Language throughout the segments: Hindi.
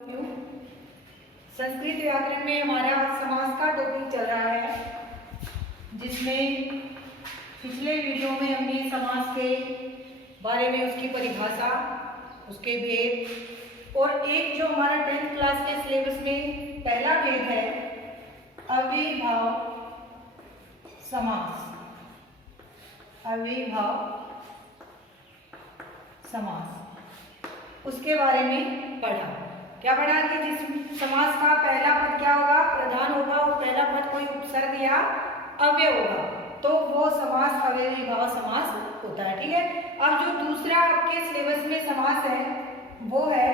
संस्कृत व्याकरण में हमारा समास का टॉपिक चल रहा है, जिसमें पिछले वीडियो में हमने समास के बारे में, उसकी परिभाषा, उसके भेद और एक जो हमारा 10th क्लास के सिलेबस में पहला भेद है अव्ययीभाव समास। अव्ययीभाव समास, उसके बारे में पढ़ा। क्या पढ़ा कि जिस समास का पहला पद क्या होगा, प्रधान होगा, और पहला पद कोई उपसर्ग या अव्यय होगा, तो वो समास अव्ययीभाव समास होता है। ठीक है। अब जो दूसरा आपके सिलेबस में समास है वो है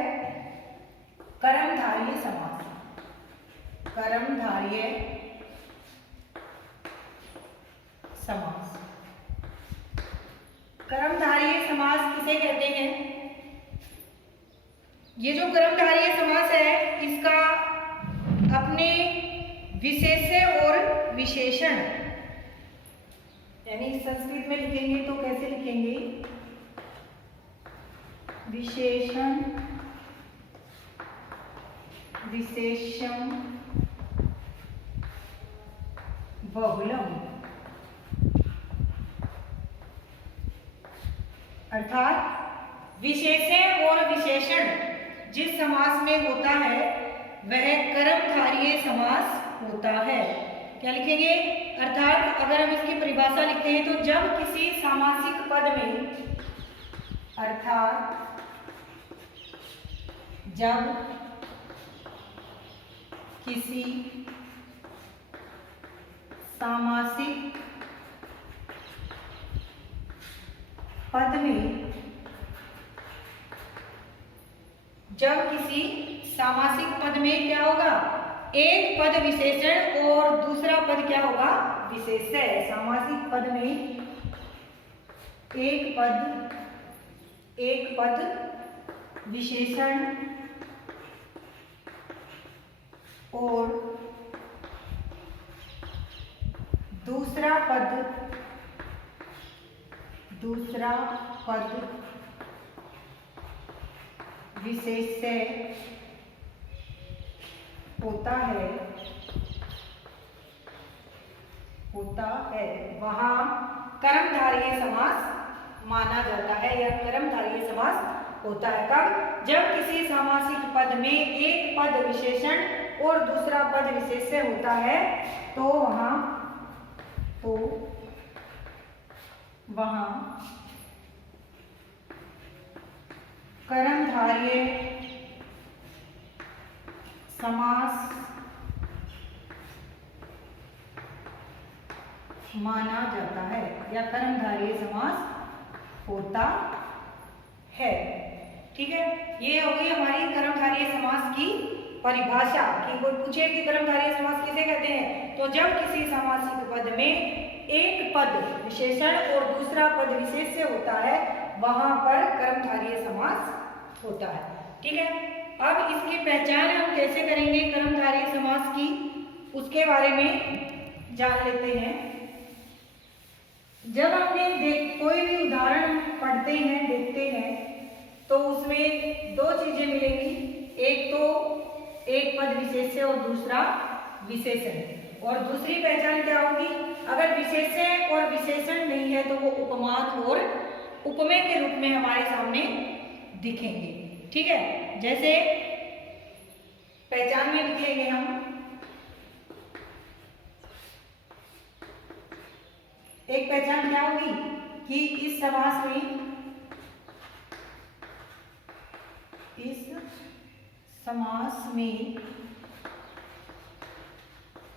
कर्मधारय समास। कर्मधारय समास। कर्मधारय समास किसे कहते हैं? ये जो कर्मधारय समास है, इसका अपने विशेष्य और विशेषण, यानी संस्कृत में लिखेंगे तो कैसे लिखेंगे? विशेषण, विशेषण, बहुलम, अर्थात विशेष्य और विशेषण जिस समास में होता है वह कर्मधारय समास होता है। क्या लिखेंगे? अर्थात अगर हम इसकी परिभाषा लिखते हैं तो जब किसी सामासिक पद में, अर्थात जब किसी सामासिक पद में, जब किसी सामासिक पद में क्या होगा? एक पद विशेषण और दूसरा पद क्या होगा? विशेष्य। सामासिक पद में एक पद विशेषण और दूसरा पद विशेष्य होता है, वहां कर्मधारय समास माना जाता है या कर्मधारय समास होता है। कब? जब किसी सामासिक पद में एक पद विशेषण और दूसरा पद विशेष्य होता है तो वहां कर्मधारय समास माना जाता है या कर्मधारय समास होता है। ठीक है। ये हो गई हमारी कर्मधारय समास की परिभाषा। कि कोई पूछे कि कर्मधारय समास किसे कहते हैं, तो जब किसी सामासिक पद में एक पद विशेषण और दूसरा पद विशेष्य होता है वहां पर कर्मधारय समास होता है। ठीक है। अब इसकी पहचान हम कैसे करेंगे कर्मधारय समास की, उसके बारे में जान लेते हैं। जब हमने कोई भी उदाहरण पढ़ते हैं, देखते हैं, तो उसमें दो चीजें मिलेंगी। एक तो एक पद विशेष्य और दूसरा विशेषण। और दूसरी पहचान क्या होगी? अगर विशेष्य और विशेषण नहीं है तो वो उपमान और उपमेय के रूप में हमारे सामने दिखेंगे। ठीक है। जैसे पहचान में लिखेंगे हम, एक पहचान क्या होगी कि इस समास में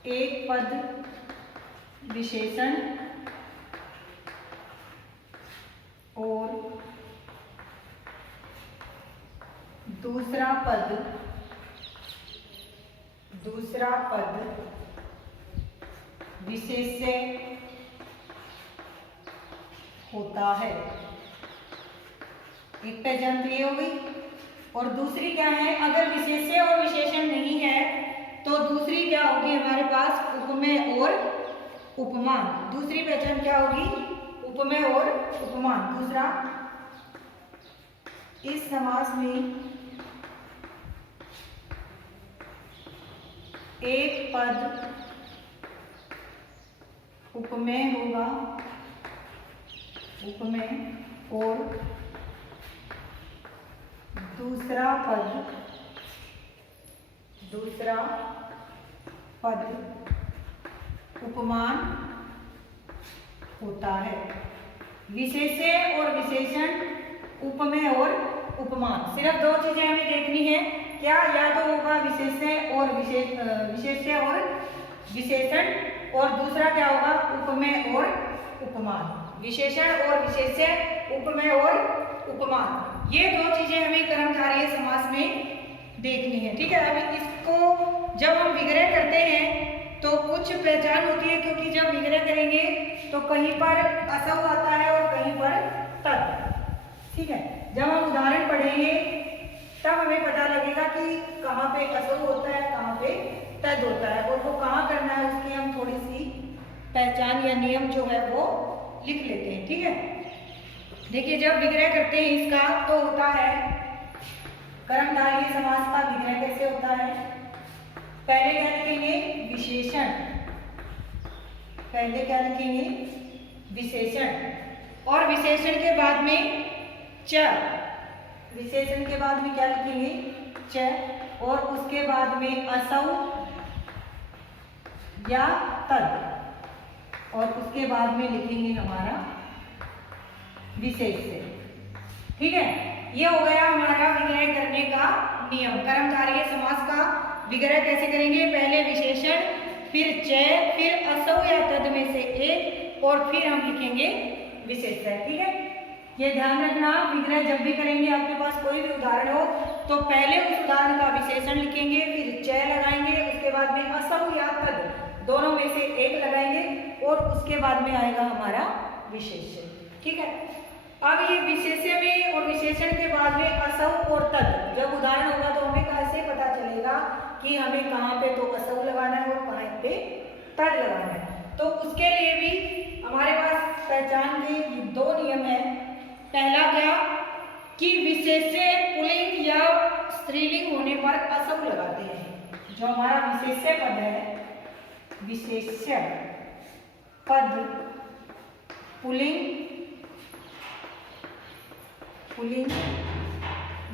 एक पद विशेषण और दूसरा पद विशेष्य होता है। एक पहचान तो ये हो गई। और दूसरी क्या है? अगर विशेष्य और विशेषण नहीं है तो दूसरी क्या होगी हमारे पास? उपमेय और उपमान। दूसरी पहचान क्या होगी? उपमेय और उपमान। दूसरा, इस समास में एक पद उपमेय होगा, उपमेय, और दूसरा पद उपमान होता है। विशेष्य और विशेषण, उपमेय और उपमान, सिर्फ दो चीजें हमें देखनी है। क्या? या तो होगा विशेष्य और विशेष्य और विशेषण, और दूसरा क्या होगा? उपमेय और उपमान। विशेषण और विशेष्य, उपमेय और उपमान, ये दो चीजें हमें कर्मधारय समास में देखनी है। ठीक है, अभी इसको जब हम विग्रह करते हैं तो कुछ पहचान होती है, क्योंकि जब विग्रह करेंगे तो कहीं पर असौ आता है और कहीं पर तद। ठीक है, जब हम उदाहरण पढ़ेंगे तब हमें पता लगेगा कि कहाँ पे असौ होता है, कहाँ पे तद होता है, और वो कहाँ करना है उसकी हम थोड़ी सी पहचान या नियम जो है वो लिख लेते हैं। ठीक है, देखिए जब विग्रह करते हैं इसका तो होता है कर्मधारय समास का विग्रह कैसे होता है? पहले क्या लिखेंगे? विशेषण। पहले क्या लिखेंगे? विशेषण, और विशेषण के बाद में च। विशेषण के बाद में क्या लिखेंगे? च, और उसके बाद में असौ या तद, और उसके बाद में लिखेंगे हमारा विशेष्य। ठीक है, ये हो गया हमारा विग्रह करने का नियम। कर्मधारय समास का विग्रह कैसे करेंगे? पहले विशेषण, फिर च, फिर असौ या तद में से एक, और फिर हम लिखेंगे विशेष्य। ठीक है, ये ध्यान रखना, विग्रह जब भी करेंगे आपके पास कोई भी उदाहरण हो तो पहले उस उदाहरण का विशेषण लिखेंगे, फिर च लगाएंगे, उसके बाद में असौ या तद दोनों में से एक लगाएंगे, और उसके बाद में आएगा हमारा विशेष्य। ठीक है, अब ये विशेष्य में और विशेषण के बाद में असौ और तद जब उदाहरण होगा तो हमें कैसे पता चलेगा कि हमें कहाँ पे तो असौ लगाना है और कहाँ पे तद लगाना है? तो उसके लिए भी हमारे पास पहचान के दो नियम है। पहला क्या कि विशेष्य पुल्लिंग या स्त्रीलिंग होने पर असौ लगाते हैं। जो हमारा विशेष्य पद है, विशेष्य पद पुल्लिंग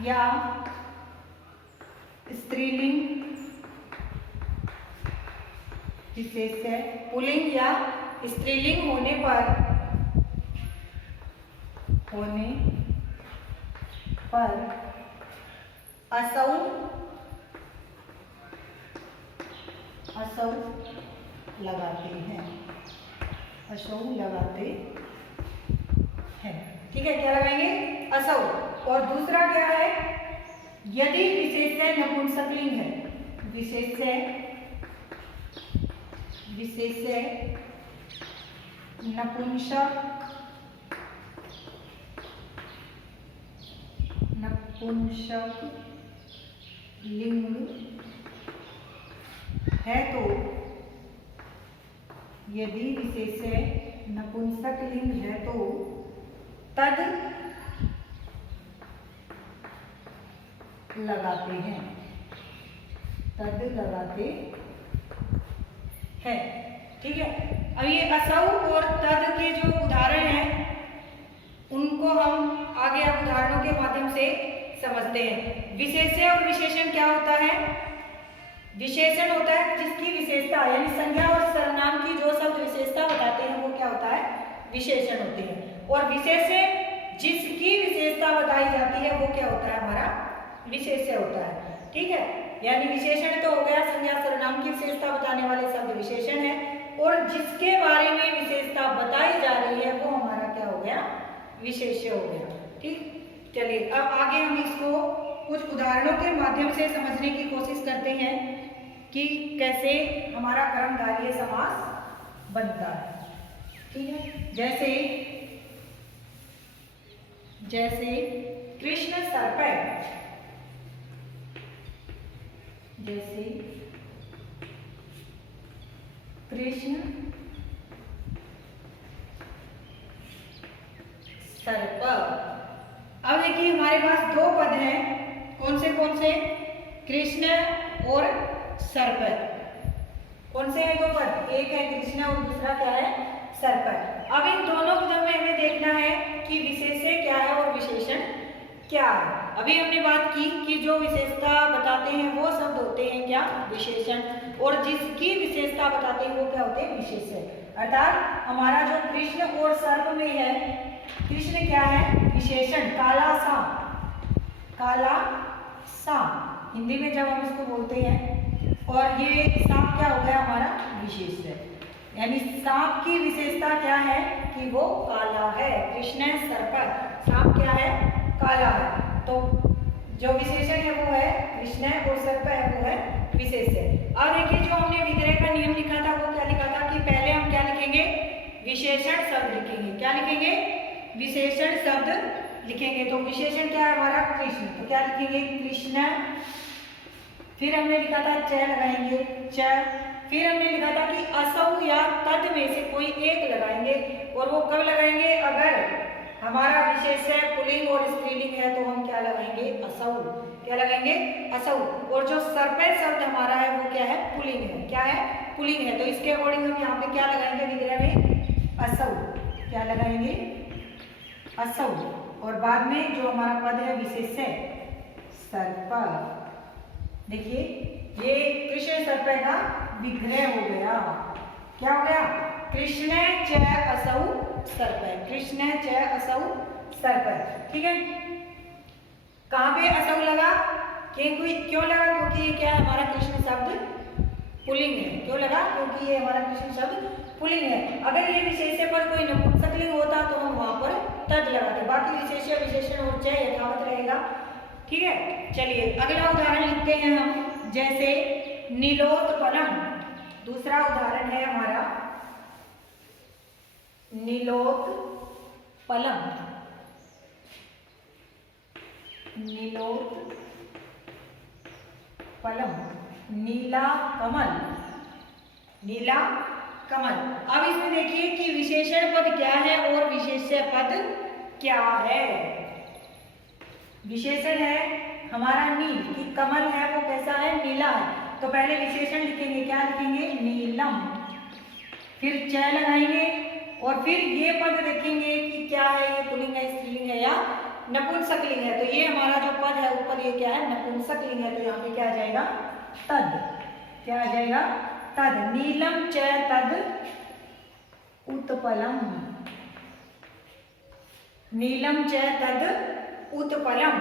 या स्त्रीलिंग, विशेष्य पुल्लिंग या स्त्रीलिंग होने पर असौ लगाते हैं, असौ लगाते हैं। ठीक है, क्या लगाएंगे? असौ। और दूसरा क्या है? यदि विशेष्य नपुंसकलिंग है, विशेष्य नपुंसक लिंग है तो, यदि विशेष्य नपुंसक लिंग है तो तद लगाते हैं, तद लगाते हैं। ठीक है, अब ये असौ और तद के जो उदाहरण हैं उनको हम आगे अब उदाहरणों के माध्यम से समझते हैं। विशेष्य और विशेषण क्या होता है? विशेषण होता है जिसकी विशेषता यानी संज्ञा और सर्वनाम की जो शब्द विशेषता बताते हैं वो क्या होता है? विशेषण होते हैं। और विशेष्य जिसकी विशेषता बताई जाती है वो क्या होता है? हमारा विशेष्य होता है। ठीक है, यानी विशेषण तो हो गया संज्ञा सर्वनाम की विशेषता बताने वाले शब्द विशेषण है, और जिसके बारे में विशेषता बताई जा रही है वो हमारा क्या हो गया? विशेष्य हो गया। ठीक, चलिए अब आगे हम इसको कुछ उदाहरणों के माध्यम से समझने की कोशिश करते हैं कि कैसे हमारा कर्मधारय समास बनता है। ठीक है, जैसे कृष्ण सर पर, जैसे कृष्ण सर पर। अब देखिए हमारे पास दो पद हैं, कौन से? कृष्ण और सर पर। कौन से हैं दो पद? एक है कृष्ण और दूसरा क्या है? सर्प। अब इन दोनों पदों में हमें देखना है कि विशेष्य क्या है और विशेषण क्या है। अभी हमने बात की कि जो विशेषता बताते हैं वो शब्द होते हैं क्या? विशेषण। और जिसकी विशेषता बताते हैं वो क्या होते हैं? विशेष्य। अर्थात हमारा जो कृष्ण और सर्प में है, कृष्ण क्या है? विशेषण, काला सांप। काला सांप हिंदी में जब हम इसको बोलते हैं, और ये सांप क्या हो गया? हमारा विशेष्य। यानी सांप की विशेषता क्या है? कि वो काला है। कृष्ण सर्प, सांप क्या है? काला है। तो जो विशेषण है वो है कृष्ण और सर्प है वो है विशेष्य। अब देखिए जो हमने विग्रह का नियम लिखा था वो क्या लिखा था कि पहले हम क्या लिखेंगे? विशेषण शब्द लिखेंगे। क्या लिखेंगे? विशेषण शब्द लिखेंगे। तो विशेषण क्या है हमारा? कृष्ण। तो क्या लिखेंगे? कृष्ण। फिर हमने लिखा था च लगाएंगे, च। फिर हमने लिखा था कि असौ या तद में से कोई एक लगाएंगे। और वो कब लगाएंगे? अगर हमारा विशेष्य पुल्लिंग और स्त्रीलिंग है तो हम क्या लगाएंगे? असौ। क्या लगाएंगे? असौ। और जो सर्प शब्द हमारा है वो क्या है? पुल्लिंग है। क्या है? पुल्लिंग है। तो इसके अकॉर्डिंग हम यहाँ पे क्या लगाएंगे विग्रह में? असौ। क्या लगाएंगे? असौ। और बाद में जो हमारा पद है विशेष्य सर्प। देखिए ये कृष्ण सर्प का विग्रह हो गया। क्या हो गया? कृष्ण च असौ सर्प। कृष्ण च असौ सर्प। ठीक है। कहां पे असौ लगा? क्यों लगा? क्योंकि ये क्या है? हमारा कृष्ण शब्द पुल्लिंग है। क्यों लगा? क्योंकि ये हमारा कृष्ण शब्द पुल्लिंग है। अगर ये विशेष्य पर कोई नपुंसकलिंग होता तो हम वहां पर तद लगाते। बाकी विशेष्य विशेषण और च यथावत रहेगा। ठीक है। चलिए अगला उदाहरण लिखते हैं हम। जैसे नीलोत्पलम। दूसरा उदाहरण है हमारा नीलोत्पलम। नीलोत्पलम, नीला कमल। नीला कमल। अब इसमें देखिए कि विशेषण पद क्या है और विशेष्य पद क्या है। विशेषण है हमारा नील, कि कमल है वो कैसा है? नीला है। तो पहले विशेषण लिखेंगे। क्या लिखेंगे? नीलम। फिर च लगाएंगे और फिर ये पद देखेंगे कि क्या है? ये पुल्लिंग है, स्त्रीलिंग है या नपुंसकलिंग है। तो ये हमारा जो पद है ऊपर ये क्या है? नपुंसकलिंग है। तो यहाँ पे क्या आ जाएगा? तद। क्या आ जाएगा? तद। नीलम च तद उत्पलम। नीलम च तद उत्पलम।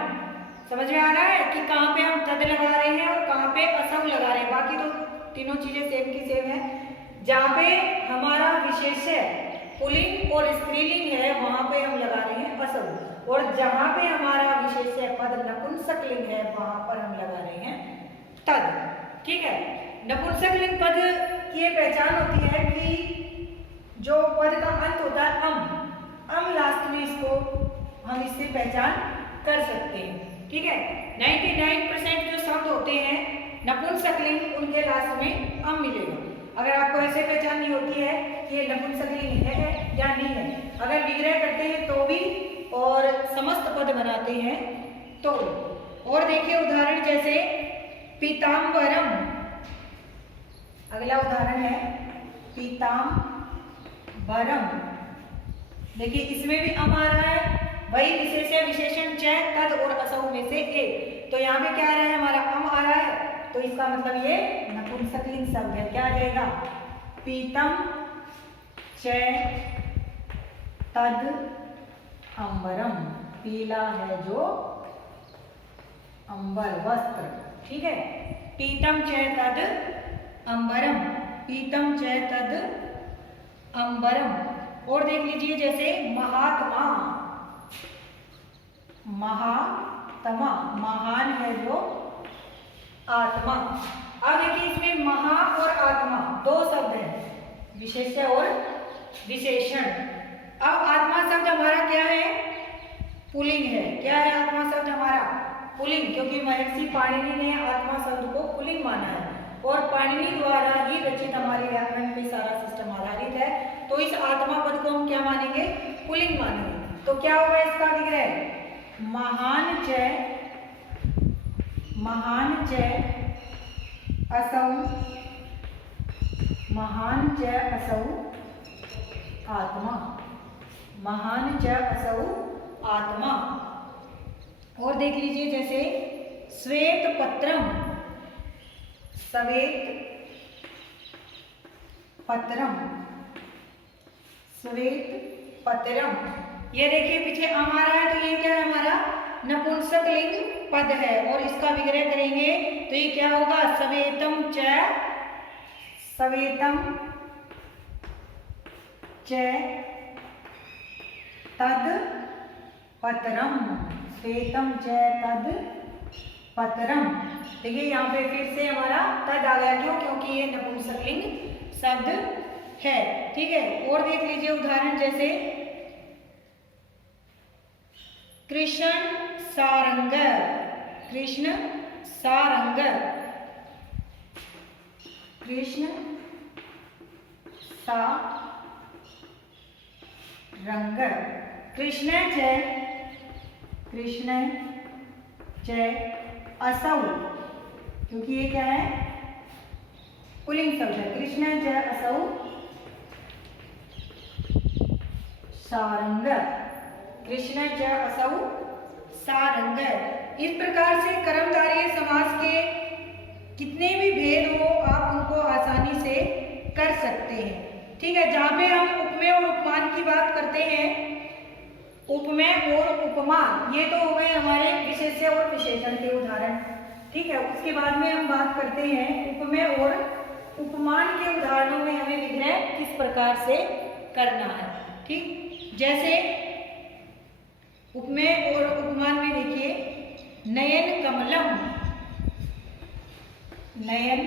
समझ में आ रहा है कि कहाँ पे हम तद लगा रहे हैं और कहाँ पे असम लगा रहे हैं। बाकी तो तीनों चीजें सेम की सेम है। जहाँ पे हमारा विशेष्य पुल्लिंग और स्त्रीलिंग है वहां पे हम लगा रहे हैं असम, और जहाँ पे हमारा विशेष्य पद नपुंसकलिंग है वहां पर हम लगा रहे हैं तद। ठीक है। नपुंसकलिंग पद की ये पहचान होती है कि जो पद का अंत होता है अम लास्ट में, इसको हम इससे पहचान कर सकते हैं। ठीक है। 99% जो शब्द होते हैं नपुंसकलिंग उनके लास्ट में अम मिलेगा। अगर आपको ऐसे पहचान नहीं होती है कि ये नपुंसकलिंग है या नहीं है, अगर विग्रह करते हैं तो भी और समस्त पद बनाते हैं तो। और देखिए उदाहरण जैसे पीताम्बरम। अगला उदाहरण है पीताम्बरम। देखिए इसमें भी अम आ रहा है, वही विशेष्य विशेषण च तद और असौ में से एक। तो यहाँ पे क्या आ रहा है? हमारा अम आ रहा है। तो इसका मतलब ये नपुंसकलिंग शब्द है। क्या आ जाएगा? पीतम च तद अंबरम। पीला है जो अंबर वस्त्र। ठीक है। पीतम च तद अंबरम। पीतम च तद अंबरम। और देख लीजिए जैसे महात्मा। महात्मा, महान है जो आत्मा। अब देखिए इसमें महा और आत्मा दो शब्द हैं, विशेष्य और विशेषण। अब आत्मा शब्द हमारा क्या है? पुल्लिंग है। क्या है आत्मा शब्द हमारा? पुल्लिंग, क्योंकि महर्षि पाणिनि ने आत्मा शब्द को पुल्लिंग माना है और पाणिनि द्वारा ही रचित हमारे व्याकरण पे सारा सिस्टम आधारित है। तो इस आत्मा पद को हम क्या मानेंगे? पुल्लिंग मानेंगे। तो क्या होगा इसका विग्रह? महान च असौ महान च असौ आत्मा, महान च असौ आत्मा। और देख लीजिए जैसे श्वेत पत्रम, श्वेत पत्रम, श्वेत पत्रम। ये देखिए पीछे हमारा है, तो ये क्या है हमारा नपुंसक लिंग पद है, और इसका विग्रह करेंगे तो ये क्या होगा, श्वेतम च, श्वेतम च तद पत्रम, श्वेतम च तद पत्रम। देखिए यहाँ पे फिर से हमारा तद आ गया, क्यों, क्योंकि ये नपुंसकलिंग शब्द है। ठीक है, और देख लीजिए उदाहरण जैसे कृष्ण सारंग, कृष्ण सारंग, कृष्ण सारंग। कृष्ण च, कृष्ण च असौ, क्योंकि ये क्या है पुल्लिंग शब्द है। कृष्ण च असौ सारंग, कृष्ण च असौ सारंग। इस प्रकार से कर्मधारय समास के कितने भी भेद हो आप उनको आसानी से कर सकते हैं। ठीक है, जहाँ पे हम उपमेय और उपमान की बात करते हैं, उपमेय और उपमान ये तो हो गए हमारे विशेष्य और विशेषण के उदाहरण। ठीक है, उसके बाद में हम बात करते हैं उपमेय और उपमान के उदाहरणों में हमें विग्रह किस प्रकार से करना है। ठीक, जैसे उपमेय और उपमान में देखिए नयन कमलम, नयन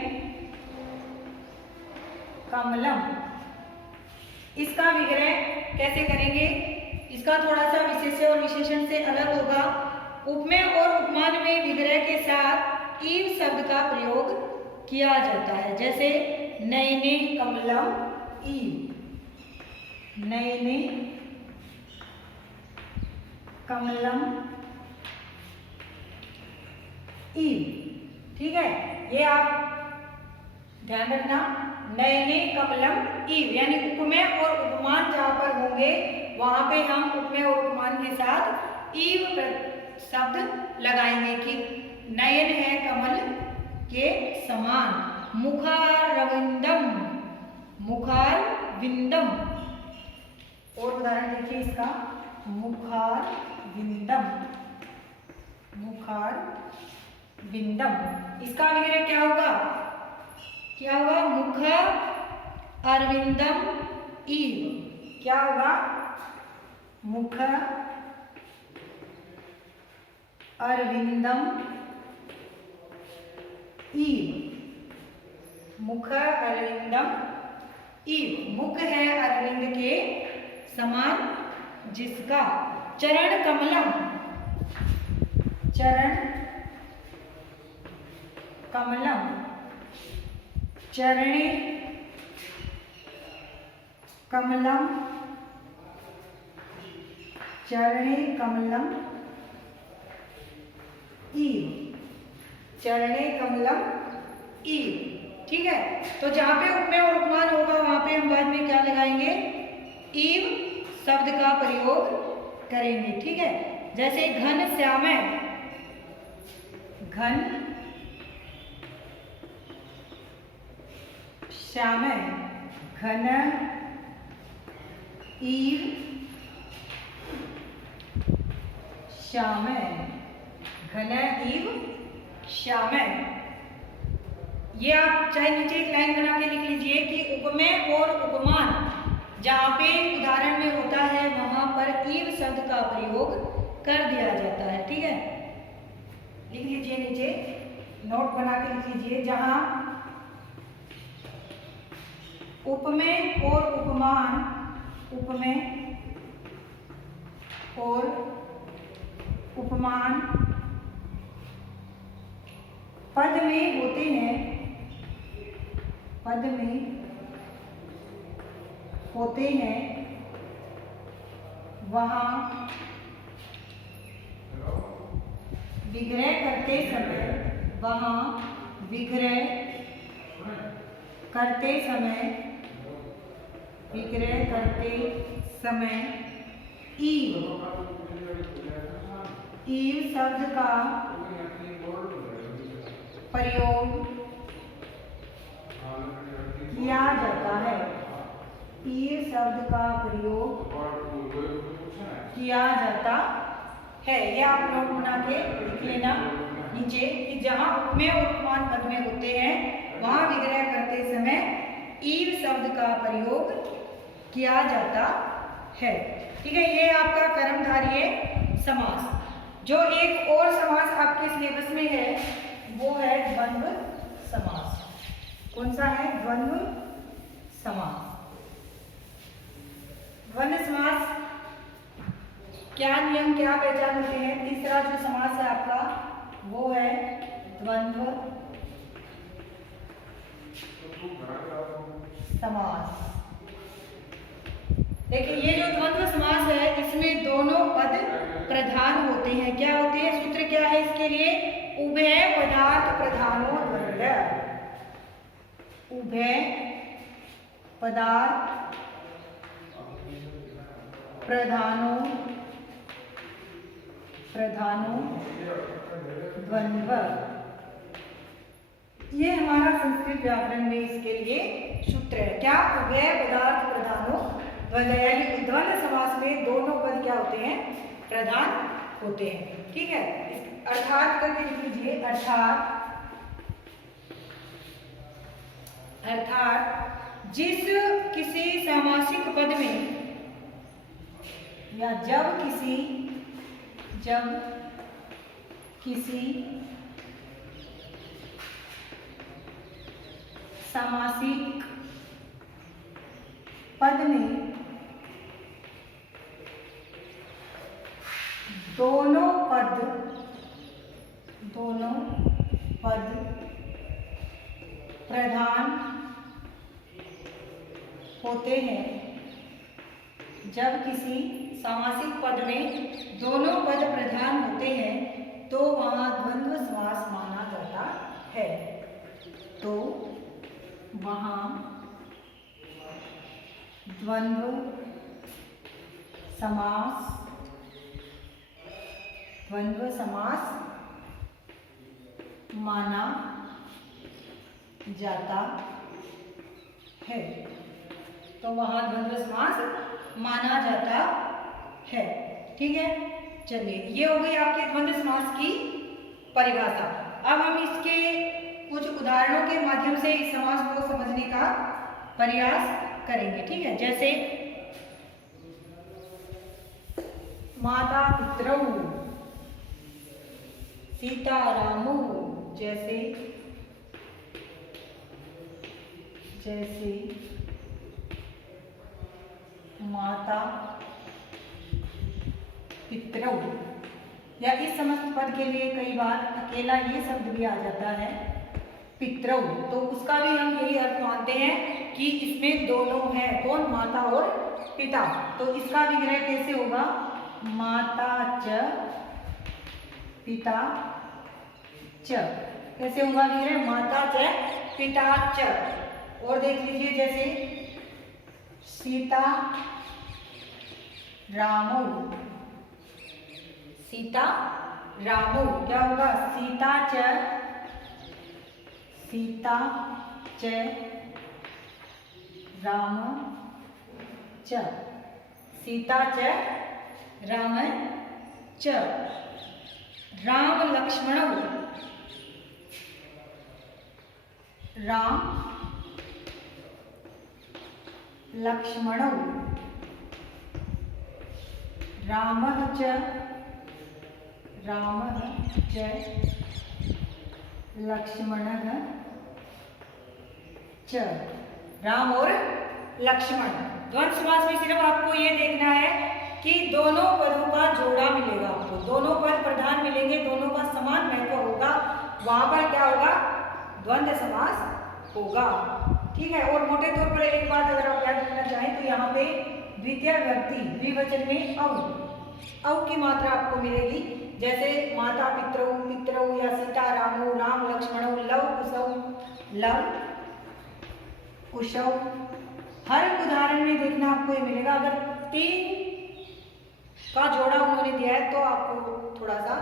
कमलम, इसका विग्रह कैसे करेंगे, इसका थोड़ा सा विशेष्य और विशेषण से अलग होगा। उपमेय और उपमान में विग्रह के साथ ईव शब्द का प्रयोग किया जाता है, जैसे नयने कमलम ईव, नयने कमलम ईव। ठीक है, ये आप ध्यान रखना, नयने कमलम ईव, यानी उपमेय और उपमान जहां पर होंगे वहां पे हम उपमेय और उपमान के साथ ईव शब्द लगाएंगे कि नयन है कमल के समान, मुखारविंदम, मुखारविंदम। और उदाहरण देखिए इसका, मुखारविंदम, मुखारविंदम, इसका विग्रह क्या होगा, क्या होगा, मुख अरविंदम ईव, क्या होगा, मुख अरविंदम ईव, मुख अरविंदम ईव। मुख है अरविंद के समान जिसका, चरण कमलम, चरण कमलम, चरणे कमलम, चरणे कमलम ईव, चरणे कमलम ईव। ठीक है, तो जहां पे उपमेय और उपमान होगा वहां पे हम बाद में क्या लगाएंगे, ईव शब्द का प्रयोग करेंगे। ठीक है, जैसे घन श्यामय, घन श्यामय, घन ईव श्यामय, घन ईव श्यामय। ये आप चाहे नीचे एक लाइन बना के लिख लीजिए कि उपमेय और उपमान जहाँ पे उदाहरण में होता है वहां पर ईव शब्द का प्रयोग कर दिया जाता है। ठीक है, लिख लीजिए नीचे, नोट बना के लिख लीजिए, जहां उपमेय और उपमान, उपमेय और उपमान पद में होते हैं, पद में होते हैं, वहां विग्रह करते समय, वहां विग्रह करते समय, विग्रह करते समय ईव, ईव शब्द का प्रयोग किया जाता है। ईव शब्द का प्रयोग किया जाता है। ये आप नोट बना के लिख लेना नीचे कि जहां उपमेय और उपमान पद में होते हैं वहां विग्रह करते समय ईव शब्द का प्रयोग किया जाता है। ठीक है, ये आपका कर्मधारय समास। जो एक और समास आपके सिलेबस में है वो है द्वंद्व समास। कौन सा है? द्वंद्व समास। द्वंद्व समास क्या नियम, क्या पहचान होते हैं? तीसरा जो समास है आपका वो है द्वंद्व समास। देखिए ये जो द्वंद्व समास है इसमें दोनों पद प्रधान होते हैं। क्या होते हैं? सूत्र क्या है इसके लिए? उभय पदार्थ प्रधानो द्वंद्व। उभय पदार्थ प्रधानो द्वंद्व। ये हमारा संस्कृत व्याकरण में इसके लिए सूत्र है। क्या? उभय पदार्थ प्रधानो द्वंद्व, यानी द्वंद्व समास में दोनों पद क्या होते हैं? प्रधान होते हैं। ठीक है, अर्थात करके लिख लीजिए। अर्थात जिस किसी सामासिक पद में या जब किसी सामासिक पद में दोनों पद प्रधान होते हैं। जब किसी सामासिक पद में दोनों पद प्रधान होते हैं तो वहां द्वंद्व समास माना जाता है। तो वहां द्वंद्व समास माना जाता है। तो वहां द्वंद्व समास माना जाता है। ठीक है, चलिए ये हो गई आपके द्वंद्व समास की परिभाषा। अब हम इसके कुछ उदाहरणों के माध्यम से इस समास को समझने का प्रयास करेंगे। ठीक है, जैसे माता पितरौ, सीता रामौ, जैसे माता पितरौ, या इस समस्त पद के लिए कई बार अकेला ये शब्द भी आ जाता है पितरौ, तो उसका भी हम यही अर्थ मानते हैं कि इसमें दोनों हैं। कौन? माता और पिता। तो इसका विग्रह कैसे होगा? माता च पिता च। कैसे होगा विग्रह? माता च पिता च। और देख लीजिए जैसे सीता रामौ, क्या होगा? सीता च राम च, सीता च राम च। राम लक्ष्मणौ, रामः च लक्ष्मणः च। राम और लक्ष्मण। द्वंद्व समास में सिर्फ आपको ये देखना है कि दोनों पदों का जोड़ा मिलेगा आपको, दोनों पद प्रधान मिलेंगे, दोनों का समान महत्व होगा, वहां पर क्या होगा? द्वंद्व समास होगा। ठीक है, और मोटे तौर पर एक बात अगर आप याद रखना चाहें तो यहाँ पे द्वितीय विभक्ति द्विवचन में औ की मात्रा आपको मिलेगी। जैसे माता पितरौ या सीता रामौ, राम लक्ष्मणौ, लव कुशौ, लव कुशव। हर उदाहरण में देखना आपको ये मिलेगा, अगर 3 का जोड़ा उन्होंने दिया है तो आपको थोड़ा सा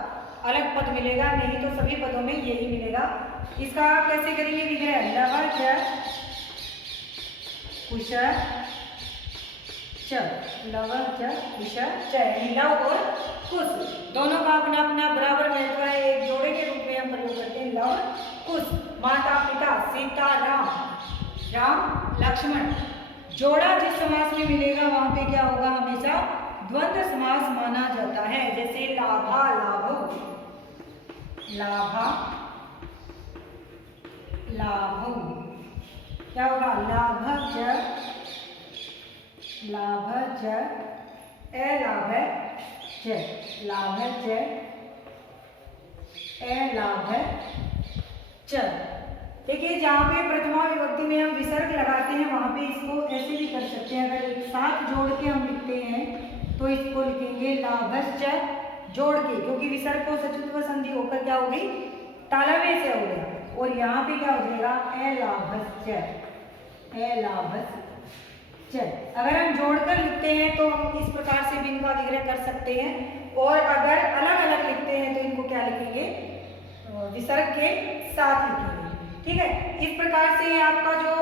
अलग पद मिलेगा, नहीं तो सभी पदों में यही मिलेगा। इसका कैसे करेंगे विग्रह? लव च कुश च, लव च कुश च, लव और कुश दोनों का अपना अपना बराबर महत्व है। एक जोड़े के रूप में हम प्रयोग करते हैं लव कुश। माता पिता सीता राम, राम लक्ष्मण। जोड़ा जिस समास में मिलेगा वहां पे क्या होगा? हमेशा द्वंद्व समास माना जाता है। जैसे लाभा लाभव, लाभा लाभव, क्या होगा? लाभज लाभज अलाभज, लाभज अलाभज। देखिए जहाँ पे प्रथमा विभक्ति में हम विसर्ग लगाते हैं वहां पे इसको ऐसे भी कर सकते हैं। अगर एक साथ जोड़ के हम लिखते हैं तो इसको लिखेंगे लाभश्च जोड़ के, क्योंकि विसर्ग को सचुत्व संधि होकर क्या हो गई? तालव्य से हो गया। और यहाँ पे क्या हो जाएगा? अलाभश्च, अलाभश्च। अगर हम जोड़कर लिखते हैं तो हम इस प्रकार से भी इनका विग्रह कर सकते हैं, और अगर अलग अलग लिखते हैं तो इनको क्या लिखेंगे? विसर्ग के साथ लिखेंगे। ठीक है, इस प्रकार से आपका जो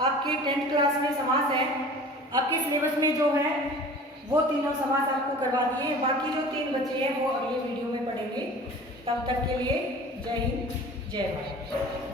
आपके 10th क्लास में समास है, आपके सिलेबस में जो है वो तीनों समास आपको करवा दिए। बाकी जो 3 बचे हैं वो अगले वीडियो में पढ़ेंगे। तब तक के लिए जय हिंद, जय भारत।